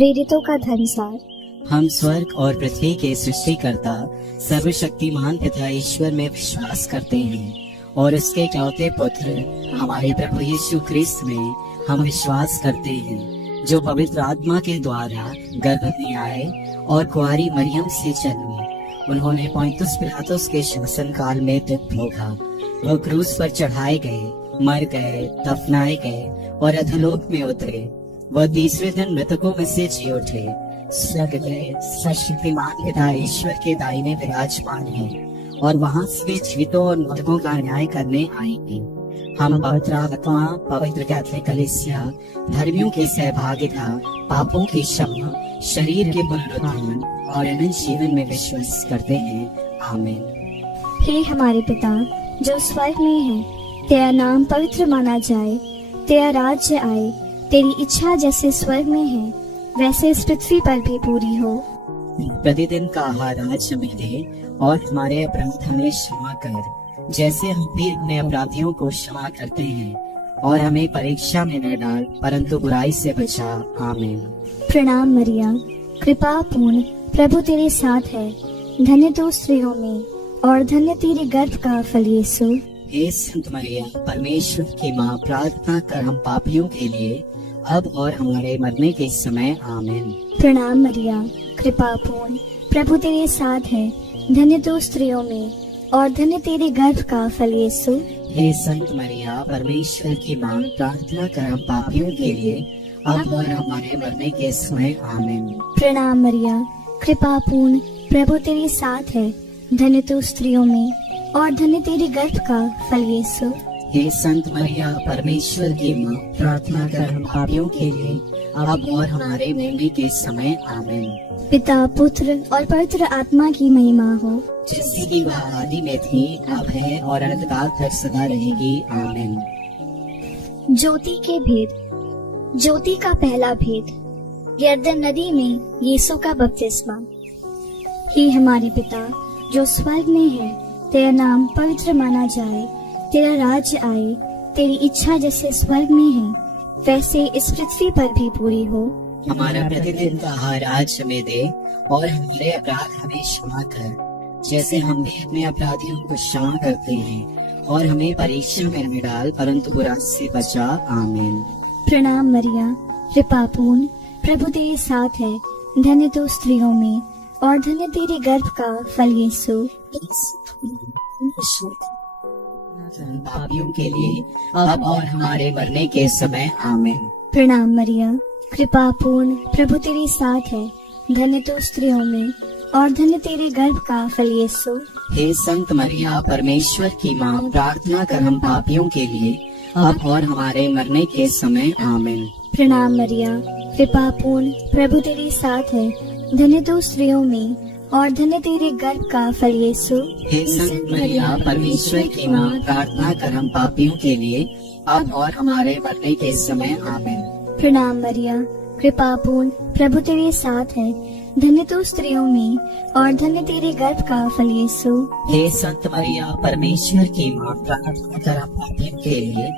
प्रेरितों का धर्मसार। हम स्वर्ग और पृथ्वी के सृष्टिकर्ता सर्वशक्तिमान पिता ईश्वर में विश्वास करते हैं और उसके इकलौते पुत्र हमारे प्रभु यीशु ख्रिस्त में हम विश्वास करते हैं, जो पवित्र आत्मा के द्वारा गर्भ में आए और कुंवारी मरियम से जन्मे। उन्होंने पोंतियुस पिलातुस के शासन काल में तृप्त होगा। वह क्रूस पर चढ़ाए गए, मर गए, दफनाए गए और अधोलोक में उतरे। वह तीसरे दिन मृतकों में से जी उठे, स्वर्ग गए, सर्वशक्तिमान पिता ईश्वर के दाहिने विराजमान है और वहां से वे जीवितों और मृतकों का न्याय करने आएंगे। हम पवित्र आत्मा, पवित्र कैथोलिक कलीसिया, धर्मियों की सहभागिता, पापों की क्षमा, शरीर के पुनरुत्थान और अनंत जीवन में विश्वास करते हैं। आमीन। हे हमारे पिता जो स्वर्ग में है, तेरा नाम पवित्र माना जाए, तेरा राज्य आए, तेरी इच्छा जैसे स्वर्ग में है वैसे इस पृथ्वी पर भी पूरी हो। प्रतिदिन का आहार आज हमें दे और हमारे अपराध हमें क्षमा कर, जैसे हम भी अपने अपराधियों को क्षमा करते हैं, और हमें परीक्षा में न डाल परंतु बुराई से बचा। आमीन। प्रणाम मरिया, कृपा पूर्ण, प्रभु तेरे साथ है, धन्य तू स्त्रियों में और धन्य तेरे गर्भ का फल यीशु। हे संत मरिया, परमेश्वर की माँ, प्रार्थना कर हम पापियों के लिए अब और हमारे मरने के समय। आमीन। प्रणाम मरिया, कृपा पूर्ण, प्रभु तेरे साथ है, धन्य तू स्त्रियों में और धन्य तेरे गर्भ का फल यीशु। हे संत मरिया, परमेश्वर की माँ, प्रार्थना कर हम पापियों के लिए अब और हमारे मरने के समय। आमीन। प्रणाम मरिया, कृपा पूर्ण, प्रभु तेरे साथ है, धन्य तू स्त्रियों में और धन्य तेरे गर्भ का फल यीशु। हे संत मरिया, परमेश्वर की माँ, प्रार्थना कर हम पापियों के लिए अब और हमारे मरने के समय। आमीन। पिता, पुत्र और पवित्र आत्मा की महिमा हो, जैसे कि वह आदि में थी, अब है और अनंतकाल तक सदा रहेगी। आमीन। ज्योति के भेद। ज्योति का पहला भेद, यरदन नदी में यीशु का बपतिस्मा। हे हमारे पिता जो स्वर्ग में है, तेरा नाम पवित्र माना जाए, तेरा राज्य आए, तेरी इच्छा जैसे स्वर्ग में है वैसे इस पृथ्वी पर भी पूरी हो। हमारा प्रतिदिन का आहार आज हमें दे और हमारे अपराध हमें क्षमा कर, जैसे हम भी अपने अपराधियों को क्षमा करते हैं, और हमें परीक्षा में न डाल परंतु बुराई से बचा। आमीन। प्रणाम मरिया, कृपा पूर्ण, प्रभु तेरे साथ है, धन्य तू स्त्रियों में और धन्य तेरे गर्भ का फल यीशु। पापियों के लिए अब और हमारे मरने के समय। आमीन। प्रणाम मरिया, कृपा पूर्ण, प्रभु तेरे साथ है, धन्य तू स्त्रियों में और धन्य तेरे गर्भ का फल यीशु। हे संत मरिया, परमेश्वर की माँ, प्रार्थना कर हम पापियों के लिए अब और हमारे मरने के समय। आमीन। प्रणाम मरिया, कृपा पूर्ण, प्रभु तेरे साथ है, धन्य तू स्त्रियों में और धन्य तेरे गर्भ का फल यीशु। हे संत मरिया, परमेश्वर की माँ, प्रार्थना कर हम पापियों के लिए अब और हमारे मरने के समय। आमीन। प्रणाम मरिया, कृपा पूर्ण, प्रभु तेरे साथ है, धन्य तू स्त्रियों में और धन्य तेरे गर्भ का फल यीशु। हे संत मरिया, परमेश्वर की माँ, प्रार्थना कर हम पापियों के लिए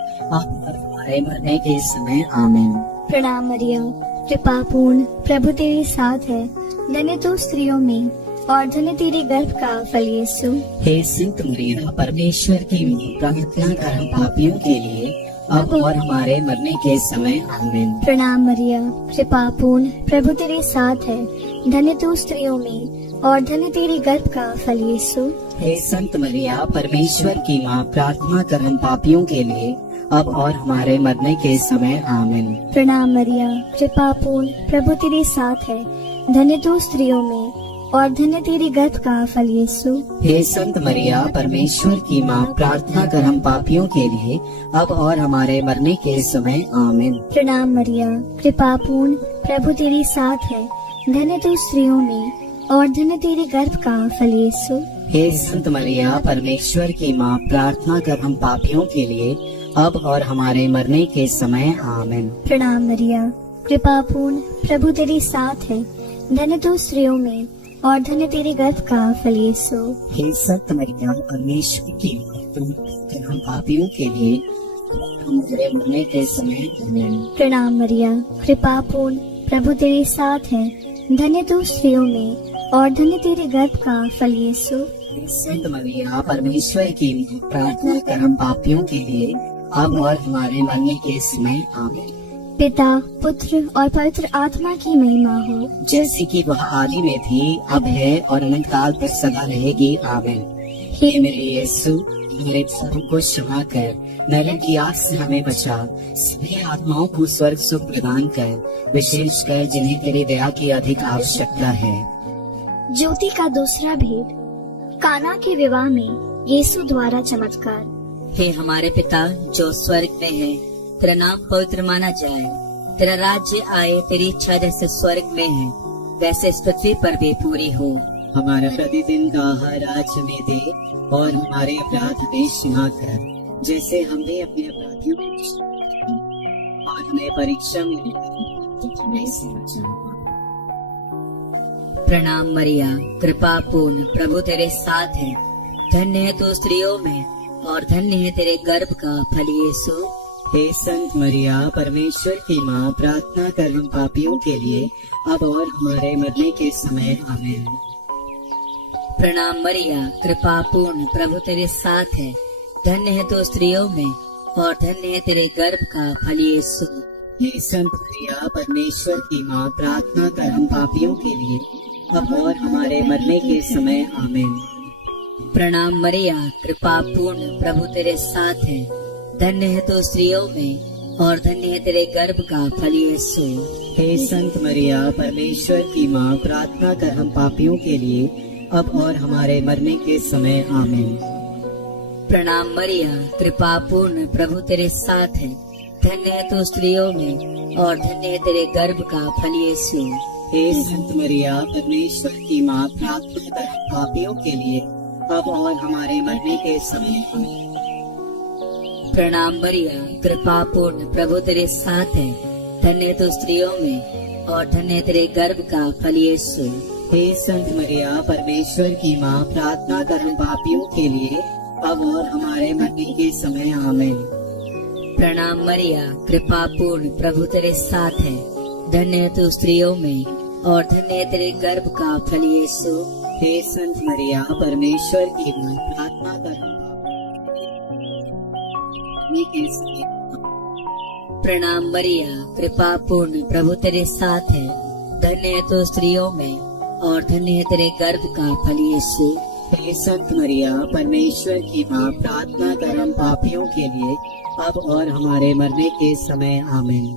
अब और हमारे मरने के समय। आमीन। प्रणाम मरिया, कृपा पूर्ण, प्रभु तेरे साथ है, धन्य तू स्त्रियों में और धन्य तेरे गर्भ का फल यीशु। हे संत मरिया, परमेश्वर की माँ, प्रार्थना कर हम पापियों के लिए अब और हमारे मरने के समय। आमीन। प्रणाम मरिया, कृपा पूर्ण, प्रभु तेरे साथ है, धन्य तू स्त्रियों में और धन्य तेरे गर्भ का फल यीशु। हे संत मरिया, परमेश्वर की माँ, प्रार्थना कर हम पापियों के लिए अब और हमारे मरने के समय। आमीन। प्रणाम मरिया, कृपा पूर्ण, प्रभु तेरे साथ है, धन्य तू स्त्रियों में और धन्य तेरे गर्भ का फल यीशु। हे संत मरिया, परमेश्वर की माँ, प्रार्थना कर हम पापियों के लिए अब और हमारे मरने के समय। आमीन। प्रणाम मरिया, कृपा पूर्ण, प्रभु तेरे साथ है, धन्य तू स्त्रियों में और धन्य तेरे गर्भ का फल यीशु। हे संत मरिया, परमेश्वर की माँ, प्रार्थना कर हम पापियों के लिए अब और हमारे मरने के समय। आमीन। प्रणाम मरिया, कृपा पूर्ण, प्रभु तेरे साथ है, धन्य तू स्त्रियों में और धन्य तेरे गर्भ का फल यीशु। हे संत मरिया, परमेश्वर की माँ, प्रार्थना कर हम पापियों के लिए हमारे मरने के समय। आमीन। प्रणाम मरिया, कृपा पूर्ण, प्रभु तेरे साथ है, धन्य तू स्त्रियों में और धन्य तेरे गर्भ का फल यीशु। संत मरिया परमेश्वर की प्रार्थना कर हम पापियों के लिए अब और हमारे मरने के समय आमीन। पिता, पुत्र और पवित्र आत्मा की महिमा हो, जैसे कि वह आदि में थी, अब है और अनंत काल तक सदा रहेगी, आमीन। हे मेरे यीशु, हमारे पापों को क्षमा कर, नरक की आग से हमें बचा, सभी आत्माओं को स्वर्ग सुख प्रदान कर, विशेषकर जिन्हें तेरी दया की अधिक आवश्यकता है। ज्योति का दूसरा भेद, काना के विवाह में यीशु द्वारा चमत्कार। हे हमारे पिता जो स्वर्ग में है, तेरा नाम पवित्र माना जाए, तेरा राज्य आए, तेरी इच्छा जैसे स्वर्ग में है वैसे इस पृथ्वी पर भी पूरी हो। हमारा प्रतिदिन का आहार आज हमें दे और हमारे अपराध हमें क्षमा कर, जैसे हमने अपने अपराधियों को क्षमा किया, और हमें परीक्षा में नहीं बचा। प्रणाम मरिया, कृपा पूर्ण, प्रभु तेरे साथ है, धन्य है तू स्त्रियों में और धन्य है तेरे गर्भ का फल यीशु। हे संत मरिया परमेश्वर की माँ, प्रार्थना कर हम पापियों के लिए अब और हमारे मरने के समय, आमीन। प्रणाम मरिया, कृपा पूर्ण, प्रभु तेरे साथ है, धन्य है तू स्त्रियों में और धन्य है तेरे गर्भ का फल यीशु। हे संत मरिया परमेश्वर की माँ, प्रार्थना कर हम पापियों के लिए अब और हमारे मरने के समय, आमीन। प्रणाम मरिया, कृपा पूर्ण, प्रभु तेरे साथ है, धन्य है तू स्त्रियों में और धन्य है तेरे गर्भ का फल यीशु। हे संत मरिया परमेश्वर की माँ, प्रार्थना कर हम पापियों के लिए अब और हमारे मरने के समय, आमीन। प्रणाम मरिया, कृपा पूर्ण, प्रभु तेरे साथ है, धन्य है तू स्त्रियों में और धन्य है तेरे गर्भ का फल यीशु। हे संत मरिया परमेश्वर की माँ, प्रार्थना कर हम पापियों के लिए अब और हमारे मरने के समय, आमीन। प्रणाम मरिया, कृपा पूर्ण, प्रभु तेरे साथ है, धन्य है तू स्त्रियों में और धन्य है तेरे गर्भ का फल यीशु। हे संत मरिया परमेश्वर की माँ, प्रार्थना कर हम पापियों के लिए अब और हमारे मरने के समय, आमीन। प्रणाम मरिया, कृपा पूर्ण, प्रभु तेरे साथ है, धन्य है तू स्त्रियों में और धन्य है तेरे गर्भ का फल यीशु। हे संत मरिया परमेश्वर की माँ, प्रार्थना कर हम के समय। प्रणाम मरिया, कृपा पूर्ण, प्रभु तेरे साथ है, धन्य है तू स्त्रियों में और धन्य है तेरे गर्भ का फल यीशु। हे संत मरिया परमेश्वर की माँ, प्रार्थना कर हम पापियों के लिए अब और हमारे मरने के समय, आमीन।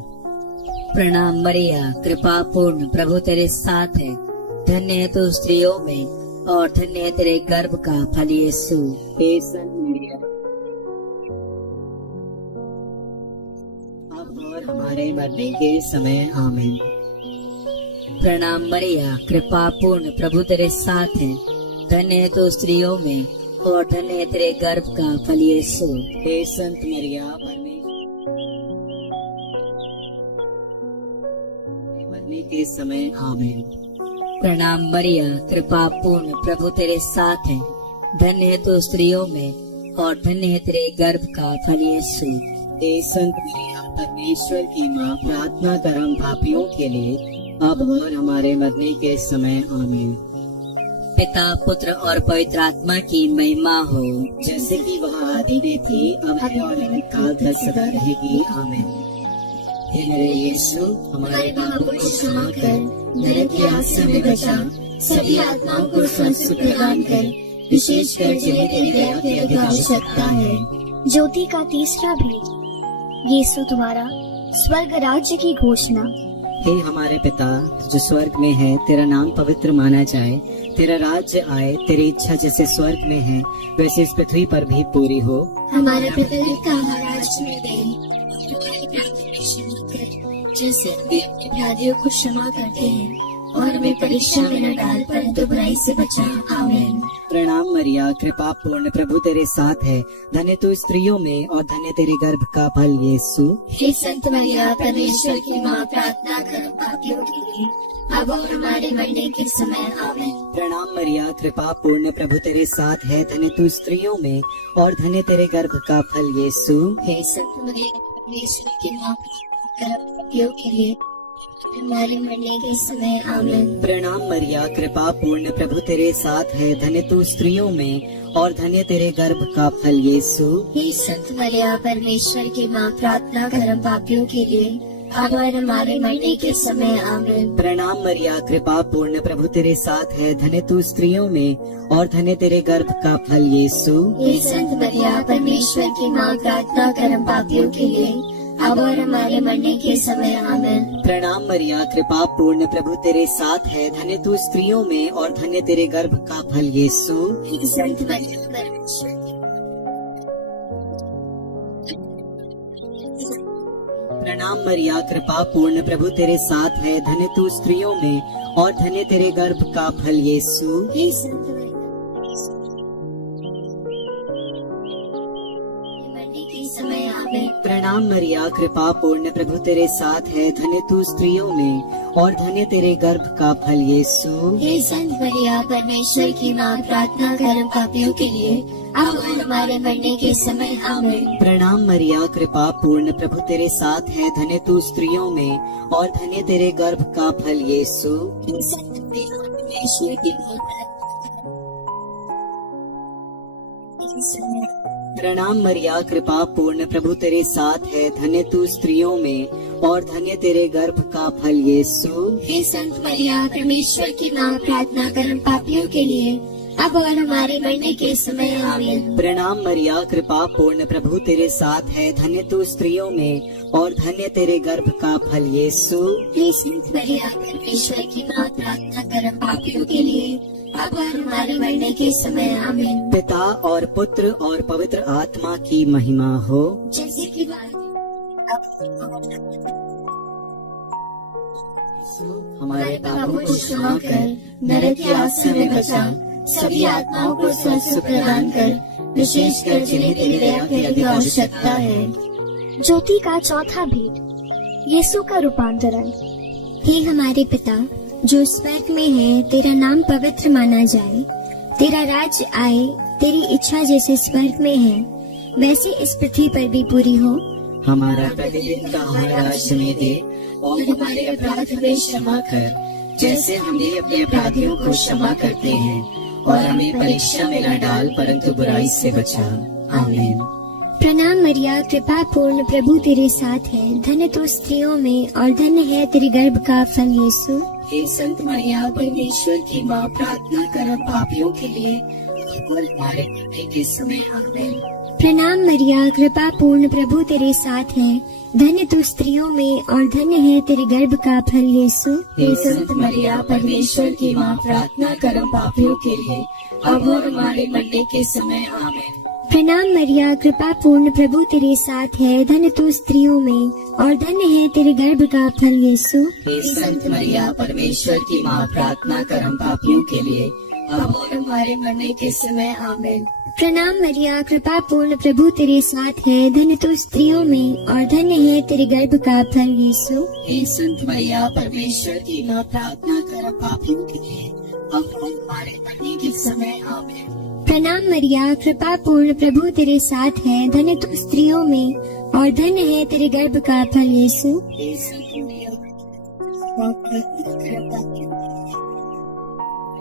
प्रणाम मरिया, कृपा पूर्ण, प्रभु तेरे साथ है, धन्य है तू स्त्रियों में और धन्य है तेरे गर्भ का फल यीशु। हे संत मरिया अब और हमारे मरने के समय, आमीन। प्रणाम मरिया, कृपा पूर्ण, प्रभु तेरे साथ है, धन्य है तू स्त्रियों में और धन्य है तेरे गर्भ का फल यीशु। हे संत मरिया परमेश्वर मरने के समय, आमीन। प्रणाम मरिया, कृपा पूर्ण, प्रभु तेरे साथ है, धन्य है तू स्त्रियों में और धन्य है तेरे गर्भ का फल यीशु। हे संत मरिया परमेश्वर की माँ, प्रार्थना कर हम पापियों के लिए अब और हमारे मरने के समय, आमीन। पिता, पुत्र और पवित्र आत्मा की महिमा हो, जैसे कि वह आदि में थी, अब है और अनंत काल तक सदा रहेगी, आमीन। हे मेरे यीशु, हमारे पापों को क्षमा कर, नरक की आग से हमें बचा, सभी आत्माओं को स्वर्ग सुख प्रदान कर, विशेषकर जिन्हें तेरी दया की अधिक आवश्यकता है। ज्योति का तीसरा भेद, यीशु द्वारा स्वर्ग राज्य की घोषणा। हे हमारे पिता जो स्वर्ग में है, तेरा नाम पवित्र माना जाए, तेरा राज्य आए, तेरी इच्छा जैसे स्वर्ग में है वैसे इस पृथ्वी पर भी पूरी हो। हमारा प्रतिदिन का आहार आज हमें दे और हमारे अपराध हमें क्षमा कर, जैसे हम भी अपने अपराधियों को क्षमा करते हैं, और हमें परीक्षा में न डाल परंतु बुराई से बचा, आमीन। प्रणाम मरिया, कृपा पूर्ण, प्रभु तेरे साथ है, धन्य तू स्त्रियों में और धन्य तेरे गर्भ का फल यीशु। हे संत मरिया परमेश्वर की माँ, प्रार्थना कर पापियों के लिए अब और हमारे मरने के समय, आमीन। प्रणाम मरिया, कृपा पूर्ण, प्रभु तेरे साथ है, धन्य तू स्त्रियों में और धन्य तेरे गर्भ का फल यीशु। हे संत मरिया परमेश्वर की माँ, प्रार्थना कर पापियों के लिए हमारे मरने के समय आमीन। प्रणाम मरिया, कृपा पूर्ण, प्रभु तेरे साथ है, धन्य तू स्त्रियों में और धन्य तेरे गर्भ का फल यीशु। हे संत मरिया, परमेश्वर की माँ, प्रार्थना कर हम पापियों के लिए अब और हमारे मरने के समय आमीन। प्रणाम मरिया, कृपा पूर्ण, प्रभु तेरे साथ है, धन्य तू स्त्रियों में और धन्य तेरे गर्भ का फल यीशु। हे संत मरिया, परमेश्वर की माँ, प्रार्थना कर हम पापियों के लिए अब और हमारे मरने के समय आमीन। प्रणाम मरिया, कृपा पूर्ण, प्रभु तेरे साथ है, धन्य तू स्त्रियों में और धन्य तेरे गर्भ का फल यीशु। हे संत मरिया, परमेश्वर की प्रणाम मरिया, कृपा पूर्ण, प्रभु तेरे साथ है, धन्य तू स्त्रियों में और धन्य तेरे गर्भ का फल यीशु। हे संत मरिया, मरने के समय आमीन। प्रणाम मरिया, कृपा पूर्ण, प्रभु तेरे साथ है, धन्य तू स्त्रियों में और धन्य तेरे गर्भ का फल यीशु। हे संत मरिया, परमेश्वर की माँ, प्रार्थना कर हम पापियों के लिए अब और हमारे मरने के समय आमीन। प्रणाम मरिया, कृपा पूर्ण, प्रभु तेरे साथ है, धन्य तू स्त्रियों में और धन्य तेरे गर्भ का फल यीशु। हे संत मरिया, परमेश्वर की माँ, प्रणाम मरिया, कृपा पूर्ण, प्रभु तेरे साथ है, धन्य तू स्त्रियों में और धन्य तेरे गर्भ का फल यीशु। हे संत मरिया, परमेश्वर की माँ, प्रार्थना कर हम पापियों के लिए अब और हमारे मरने के समय आमीन। प्रणाम मरिया, कृपा पूर्ण, प्रभु तेरे साथ है, धन्य तू स्त्रियों में और धन्य तेरे गर्भ का फल यीशु। हे संत मरिया, परमेश्वर की माँ, प्रार्थना कर हम पापियों के लिए अब और हमारे मरने के समय आमीन। पिता और पुत्र और पवित्र आत्मा की महिमा हो, जैसे कि बात हमारे पापों को क्षमा कर, नरक की आग से हमें बचा, सभी आत्माओं को स्वस्थ प्रदान कर, विशेषकर जिन्हें तेरी दया की अधिक आवश्यकता है। ज्योति का चौथा भेद, यीशु का रूपांतरण। हे हमारे पिता जो स्वर्ग में है, तेरा नाम पवित्र माना जाए, तेरा राज्य आए, तेरी इच्छा जैसे स्वर्ग में है वैसे इस पृथ्वी पर भी पूरी हो। हमारा प्रतिदिन का आहार आज हमें दे और हमारे अपराध हमें क्षमा कर, जैसे हम भी अपने अपराधियों को क्षमा करते हैं, और हमें परीक्षा में न डाल परंतु बुराई से बचा। आमीन। प्रणाम मरिया, कृपा पूर्ण, प्रभु तेरे साथ है, धन्य तू स्त्रियों में और धन्य है तेरे गर्भ का फल यीशु। हे संत मरिया, परमेश्वर की माँ, प्रार्थना कर हम पापियों के लिए और हमारे मरने के समय आमीन। प्रणाम मरिया, कृपा पूर्ण, प्रभु तेरे साथ है, धन्य तू स्त्रियों में और धन्य है तेरे गर्भ का फल यीशु। हे संत मरिया, परमेश्वर की माँ, प्रार्थना कर हम पापियों के लिए अब और हमारे मरने के समय आमीन। प्रणाम मरिया, कृपा पूर्ण, प्रभु तेरे साथ है, धन्य तू स्त्रियों में और धन्य है तेरे गर्भ का फल यीशु। हे संत मरिया, परमेश्वर की माँ, प्रार्थना कर हम पापियों के लिए अब और हमारे मरने के समय आमीन। प्रणाम मरिया, कृपा पूर्ण, प्रभु तेरे साथ है, धन्य तू स्त्रियों में और धन्य है तेरे गर्भ का फल यीशु। हे संत मरिया, परमेश्वर की माँ, प्रार्थना कर हम पापियों के लिए अब और हमारे मरने के समय आमीन। प्रणाम मरिया, कृपा पूर्ण, प्रभु तेरे साथ है, धन्य तू स्त्रियों में और धन्य है तेरे गर्भ का फल यीशु। हे संत मरिया, प्रार्थना कर हम पापियों के लिए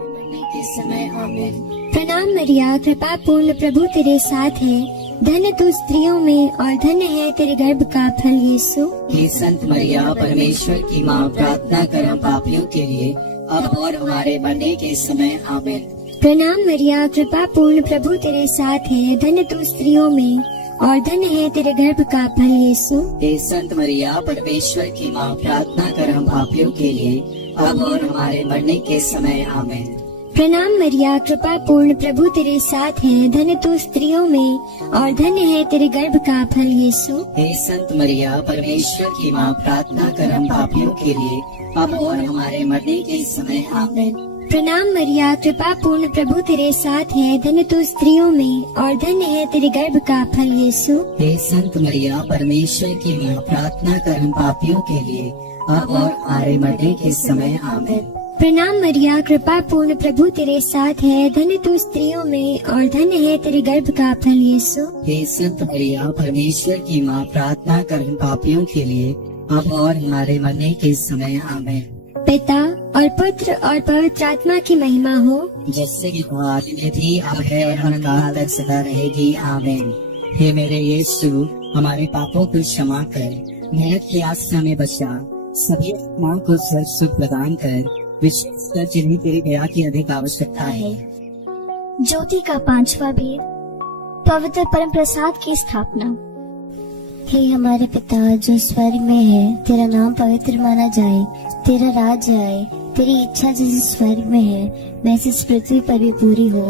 मरने के समय आमीन। प्रणाम मरिया, कृपा पूर्ण, प्रभु तेरे साथ है, धन्य तू स्त्रियों में और धन्य है तेरे गर्भ का फल यीशु। हे संत मरिया, परमेश्वर की माँ, प्रार्थना कर हम पापियों के लिए अब और हमारे मरने के समय आमीन। प्रणाम मरिया, कृपा पूर्ण, प्रभु तेरे साथ है, धन्य तू स्त्रियों में और धन्य है तेरे गर्भ का फल यीशु। हे संत मरिया, परमेश्वर की माँ, प्रार्थना कर हम पापियों के लिए अब और हमारे मरने के समय आमीन। प्रणाम मरिया, कृपा पूर्ण, प्रभु तेरे साथ है, धन्य तू स्त्रियों में और धन्य है तेरे गर्भ का फल यीशु। हे संत मरिया, परमेश्वर की माँ, प्रार्थना कर हम पापियों के लिए अब और हमारे मरने के समय आमीन। प्रणाम मरिया, कृपा पूर्ण, प्रभु तेरे साथ है, धन्य तू स्त्रियों में और धन्य है तेरे गर्भ का फल यीशु। हे संत मरिया, परमेश्वर की माँ, प्रार्थना कर हम पापियों के लिए अब और हमारे मरने के समय आमीन। प्रणाम मरिया, कृपा पूर्ण, प्रभु तेरे साथ है, धन्य तू स्त्रियों में और धन्य है तेरे गर्भ का फल यीशु। हे संत मरिया, परमेश्वर की माँ, प्रार्थना कर हम पापियों के लिए अब और हमारे मरने के समय आमीन। पिता और पुत्र और पवित्र आत्मा की महिमा हो, जैसे कि वो आदि में थी, अब है और अनंतकाल तक सदा रहेगी, आमीन। हे मेरे यीशु, हमारे पापों को क्षमा कर, नरक की आग से हमें बचा, सभी आत्माओं को स्वर्ग सुख प्रदान कर, विशेषकर जिन्हें तेरी दया की अधिक आवश्यकता है। ज्योति का पांचवा भेद, पवित्र परम प्रसाद की स्थापना। हे हमारे पिता जो स्वर्ग में है, तेरा नाम पवित्र माना जाए, तेरा राज्य आए, तेरी इच्छा जैसे स्वर्ग में है वैसे इस पृथ्वी पर भी पूरी हो।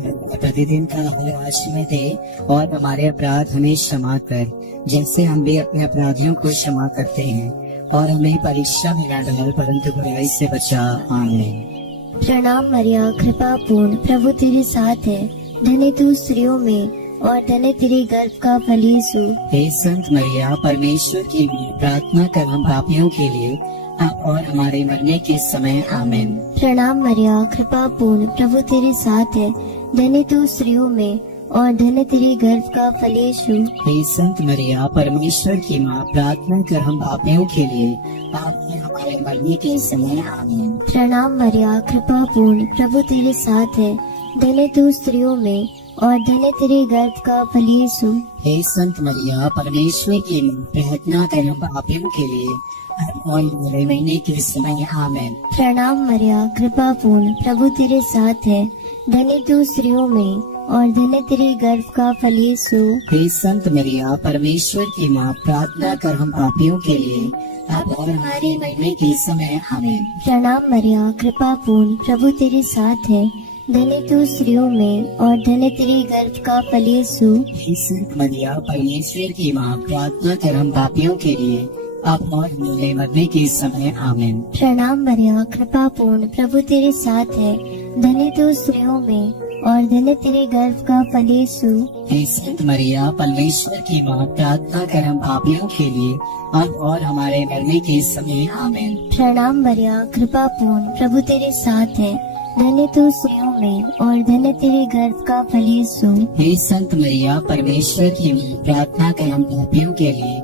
प्रतिदिन का हमें आज में दे, और हमारे अपराध हमें क्षमा कर, जैसे हम भी अपने अपराधियों को क्षमा करते हैं, और हमें परीक्षा में न डाल, परंतु बुराई से बचा, आमीन। प्रणाम मरिया, कृपा पूर्ण, प्रभु तेरे साथ है, धन्य तू स्त्रियों में और धन्य तेरे गर्भ का फल यीशु। हे संत मरिया, परमेश्वर की प्रार्थना कर हम पापियों के लिए, अब और हमारे मरने के समय, आमीन। प्रणाम मरिया, कृपा पूर्ण, प्रभु तेरे साथ है, धन्य तू स्त्रियों में और धन्य तेरे गर्भ का फल यीशु। हे संत मरिया, परमेश्वर की माँ, प्रार्थना कर हम पापियों के लिए, अब और हमारे मरने के समय, आमीन। प्रणाम मरिया, कृपा पूर्ण, प्रभु तेरे साथ है, धन्य तू स्त्रियों में और धन्य तेरे गर्भ का फल यीशु। हे संत मरिया, परमेश्वर की माँ, प्रार्थना कर हम पापियों के लिए, अब और हमारे मरने के समय, आमीन। प्रणाम मरिया, कृपा पूर्ण, प्रभु तेरे साथ है, धन्य तू स्त्रियों में और धन्य तेरे गर्भ का फल यीशु। हे संत मरिया, परमेश्वर की माँ, प्रार्थना कर हम पापियों के लिए, अब और हमारे मरने के समय, आमीन। प्रणाम मरिया, कृपा पूर्ण, प्रभु तेरे साथ है, धन्य तू स्त्रियों में और धन्य तेरे गर्भ का फल यीशु। हे संत मरिया, परमेश्वर की माँ, प्रार्थना कर हम पापियों के लिए, अब और हमारे मरने के समय, आमीन। प्रणाम मरिया, कृपा पूर्ण, प्रभु तेरे साथ है, धन्य तू स्त्रियों में और धन्य तेरे गर्भ का फल यीशु। हे संत मरिया, परमेश्वर की माँ, प्रार्थना कर हम पापियों के लिए, अब और हमारे मरने के समय, आमीन। प्रणाम मरिया, कृपा पूर्ण, प्रभु तेरे साथ है, धन्य तू स्त्रियों में और धन्य तेरे गर्भ का फल यीशु। हे संत मरिया, परमेश्वर की माँ, प्रार्थना कर हम पापियों के लिए,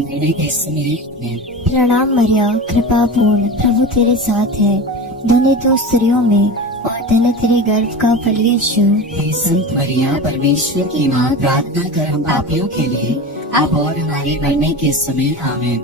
मरने के समय, आमीन। प्रणाम मरिया, कृपा पूर्ण, प्रभु तेरे साथ है, धन्य तू स्त्रियों में और धन्य तेरे गर्भ का फल यीशु। हे संत मरिया, परमेश्वर की माँ, प्रार्थना कर हम पापियों के लिए, अब और हमारे मरने के समय, आमीन।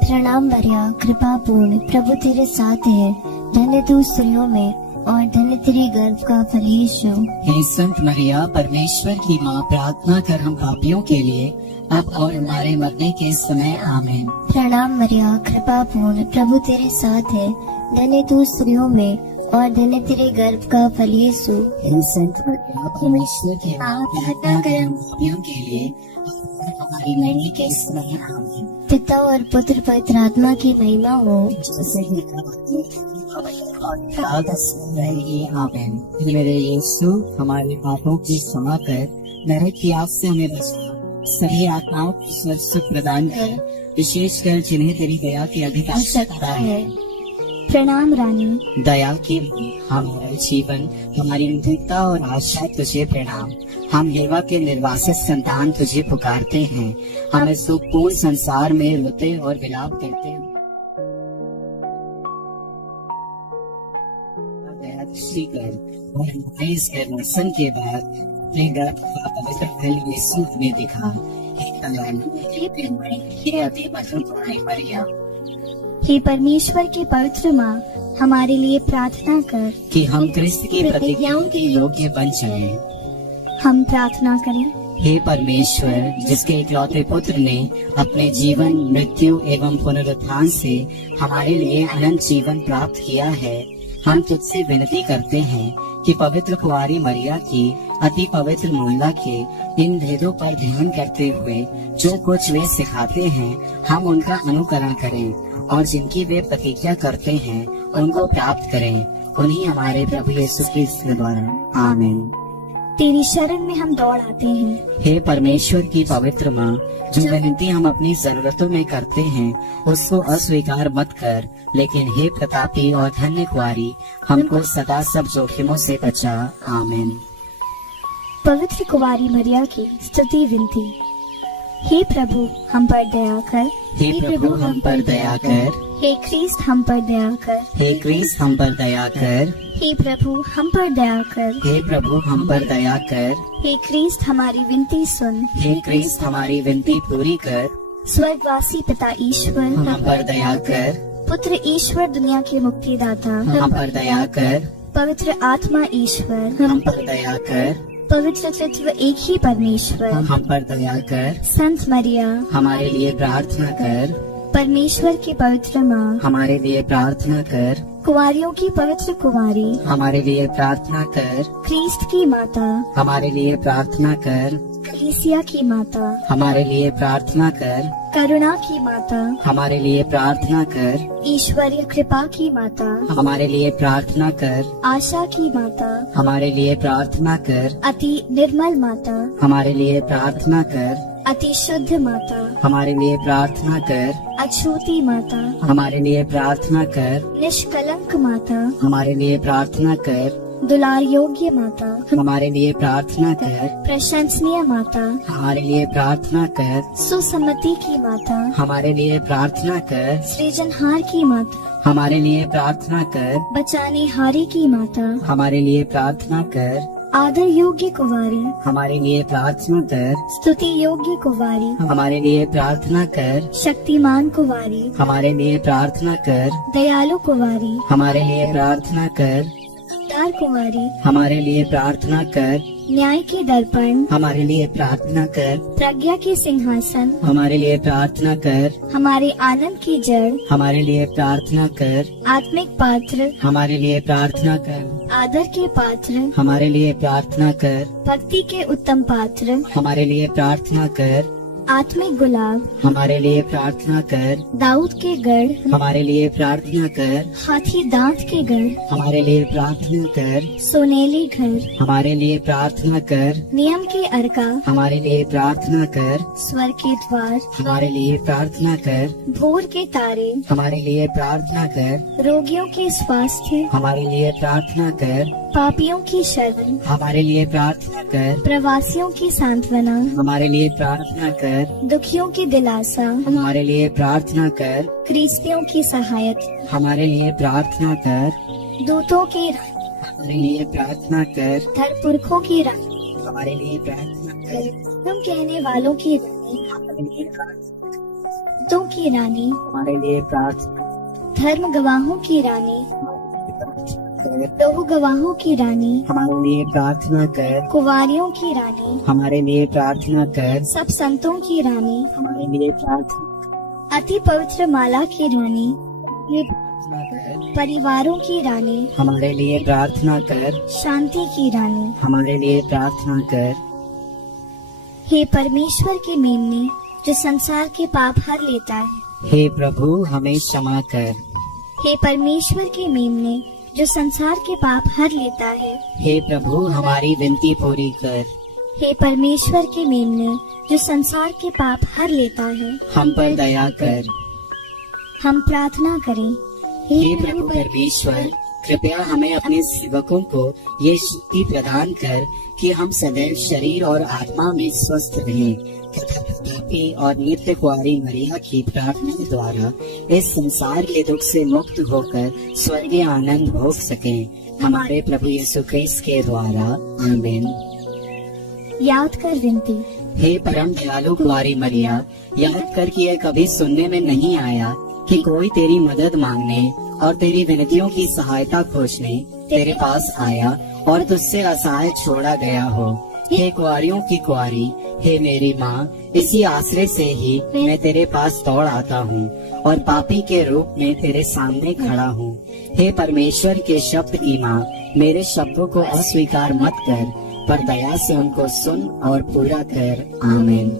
प्रणाम मरिया, कृपा पूर्ण, प्रभु तेरे साथ है, धन्य तू स्त्रियों में और धन्य तेरे गर्भ का फल यीशु। हे संत मरिया, परमेश्वर की माँ, प्रार्थना कर हम पापियों के लिए, अब और हमारे मरने के समय, आमीन। प्रणाम मरिया, कृपा पूर्ण, प्रभु तेरे साथ है, धन्य तू स्त्रियों में और धन्य तेरे गर्भ का फल यीशु। हे संत मरिया, परमेश्वर की माँ, प्रार्थना कर हम पापियों के लिए, अब और हमारे मरने के समय, आमीन। पिता और पुत्र पवित्र आत्मा की महिमा हो, जैसे कि रहेगी, आमीन। मेरे यीशु, हमारे पापों की क्षमा कर, नरक की आग से हमें बचा, सभी आत्माओं को स्वर्ग सुख प्रदान कर, विशेषकर जिन्हें तेरी दया की अधिक आवश्यकता है। प्रणाम रानी, दया की हमारा जीवन, हमारी नित्यता और आशा तुझे प्रणाम। हम युवा के निर्वासित संतान तुझे पुकारते हैं, हमें सुखपूर्ण संसार में रोते और विलाप करते हैं। दया दृष्टि कर और हमारे इस दर्शन के बाद अपने गर्भ का पवित्र फल यीशु हमें दिखा। हे दयालु, हे प्रेममयी, हे अति मधुर मरिया, हे परमेश्वर की पवित्र माँ, हमारे लिए प्रार्थना कर कि हम क्रिस्त की प्रतिज्ञाओं के योग्य बन जाएं। हम प्रार्थना करें। हे परमेश्वर, जिसके इकलौते पुत्र ने अपने जीवन, मृत्यु एवं पुनरुत्थान से हमारे लिए अनंत जीवन प्राप्त किया है, हम तुझसे विनती करते हैं कि पवित्र कुंवारी मरिया की अति पवित्र महिमा के इन भेदों पर ध्यान करते हुए जो कुछ वे सिखाते हैं, हम उनका अनुकरण करें और जिनकी वे प्रतिज्ञा करते हैं उनको प्राप्त करें। उन्हीं हमारे प्रभु यीशु क्रिस्त के द्वारा, आमीन। तेरी शरण में हम दौड़ आते हैं। हे परमेश्वर की पवित्र माँ, जो विनती हम अपनी जरूरतों में करते हैं उसको अस्वीकार मत कर, लेकिन हे प्रतापी और धन्य कुंवारी, हमको सदा सब जोखिमों से बचा, आमीन। पवित्र कुंवारी मरिया की स्तुति विनती। हे प्रभु हम पर दया कर। हे प्रभु हम पर दया कर। हे ख्रीस्त हम पर दया कर। हे क्रिस्त हम पर दया कर। हे प्रभु हम पर दया कर। हे प्रभु हम पर दया कर। हे ख्रीस्त हमारी विनती सुन। हे क्रिस्त हमारी विनती पूरी कर। स्वर्गवासी पिता ईश्वर हम पर दया कर। पुत्र ईश्वर दुनिया के मुक्तिदाता हम पर दया कर। पवित्र आत्मा ईश्वर हम पर दया कर। पवित्र तत्व एक ही परमेश्वर हम पर दया कर। संत मरिया हमारे लिए प्रार्थना कर। परमेश्वर की पवित्र माँ हमारे लिए प्रार्थना कर। कुंवारियों की पवित्र कुंवारी हमारे लिए प्रार्थना कर। ख्रीस्त की माता हमारे लिए प्रार्थना कर। कलीसिया की माता हमारे लिए प्रार्थना कर। करुणा की माता हमारे लिए प्रार्थना कर। ईश्वरीय कृपा की माता हमारे लिए प्रार्थना कर। आशा की माता हमारे लिए प्रार्थना कर। अति निर्मल माता हमारे लिए प्रार्थना कर। अति शुद्ध माता हमारे लिए प्रार्थना कर। अछूती माता हमारे लिए प्रार्थना कर। निष्कलंक माता हमारे लिए प्रार्थना कर। दुलार योग्य माता हमारे लिए प्रार्थना कर। प्रशंसनीय माता हमारे लिए प्रार्थना कर। सुसम्मति की माता हमारे लिए प्रार्थना कर। सृजनहार की माता हमारे लिए प्रार्थना कर। बचाने हारी की माता हमारे लिए प्रार्थना कर। आदर योग्य कुंवारी हमारे लिए प्रार्थना कर। स्तुति योग्य कुंवारी हमारे लिए प्रार्थना कर। शक्तिमान कुंवारी हमारे लिए प्रार्थना कर। दयालु कुंवारी हमारे लिए प्रार्थना कर। उदार कुंवारी हमारे लिए प्रार्थना कर। न्याय के दर्पण हमारे लिए प्रार्थना कर। प्रज्ञा के सिंहासन हमारे लिए प्रार्थना कर। हमारे आनंद की जड़ हमारे लिए प्रार्थना कर। आत्मिक पात्र हमारे लिए प्रार्थना कर। आदर के पात्र हमारे लिए प्रार्थना कर। भक्ति के उत्तम पात्र हमारे लिए प्रार्थना कर। आत्मिक गुलाब हमारे लिए प्रार्थना कर। दाऊद के गढ़ हमारे लिए प्रार्थना कर। हाथी दांत के गढ़ हमारे लिए प्रार्थना कर। सोनेली घर हमारे लिए प्रार्थना कर। नियम के अर्का हमारे लिए प्रार्थना कर। स्वर के द्वार हमारे लिए प्रार्थना कर। भोर के तारे हमारे लिए प्रार्थना कर। रोगियों के स्वास्थ्य हमारे लिए प्रार्थना कर। पापियों की शरण हमारे लिए प्रार्थना कर। प्रवासियों की सांत्वना हमारे लिए प्रार्थना कर। दुखियों की दिलासा हमारे लिए प्रार्थना कर। क्रिस्तियों की सहायता हमारे लिए प्रार्थना कर। दूतों की हमारे लिए प्रार्थना कर। धरपुरखों की रानी हमारे लिए प्रार्थना कर। तुम कहने वालों की रानी हमारे लिए प्रार्थना तुम की रानी हमारे लिए प्रार्थना धर्म गवाहों की रानी कर। प्रभु गवाहों की रानी हमारे लिए प्रार्थना कर। कुंवारियों की रानी हमारे लिए प्रार्थना कर। सब संतों की रानी हमारे लिए प्रार्थना अति पवित्र माला की रानी कर। परिवारों की रानी हमारे लिए प्रार्थना कर। शांति की रानी हमारे लिए प्रार्थना कर। हे परमेश्वर के मेमने जो संसार के पाप हर लेता है। हे प्रभु हमें क्षमा कर। हे परमेश्वर के मेमने जो संसार के पाप हर लेता है। हे प्रभु हमारी विनती पूरी कर। हे परमेश्वर के मेमने जो संसार के पाप हर लेता है। हम पर दया कर। हम प्रार्थना करें। हे प्रभु परमेश्वर कृपया हमें अपने सेवकों को ये शक्ति प्रदान कर कि हम सदैव शरीर और आत्मा में स्वस्थ रहें तथा प्रतापी और नित्य कुंवारी मरिया की प्रार्थना द्वारा इस संसार के दुख से मुक्त होकर स्वर्गीय आनंद भोग सकें हमारे प्रभु यीशु क्रिस्त के द्वारा आमीन। याद कर विनती। हे परम दयालु कुंवारी मरिया, याद कर कि यह कभी सुनने में नहीं आया कि कोई तेरी मदद मांगने और तेरी विनतियों की सहायता खोजने तेरे पास आया और तुझसे असहाय छोड़ा गया हो। हे कुंवारियों की कुंवारी, हे मेरी माँ, इसी आश्रय से ही मैं तेरे पास दौड़ आता हूँ और पापी के रूप में तेरे सामने खड़ा हूँ। हे परमेश्वर के शब्द की माँ, मेरे शब्दों को अस्वीकार मत कर, पर दया से उनको सुन और पूरा कर। आमीन।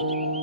Thank you.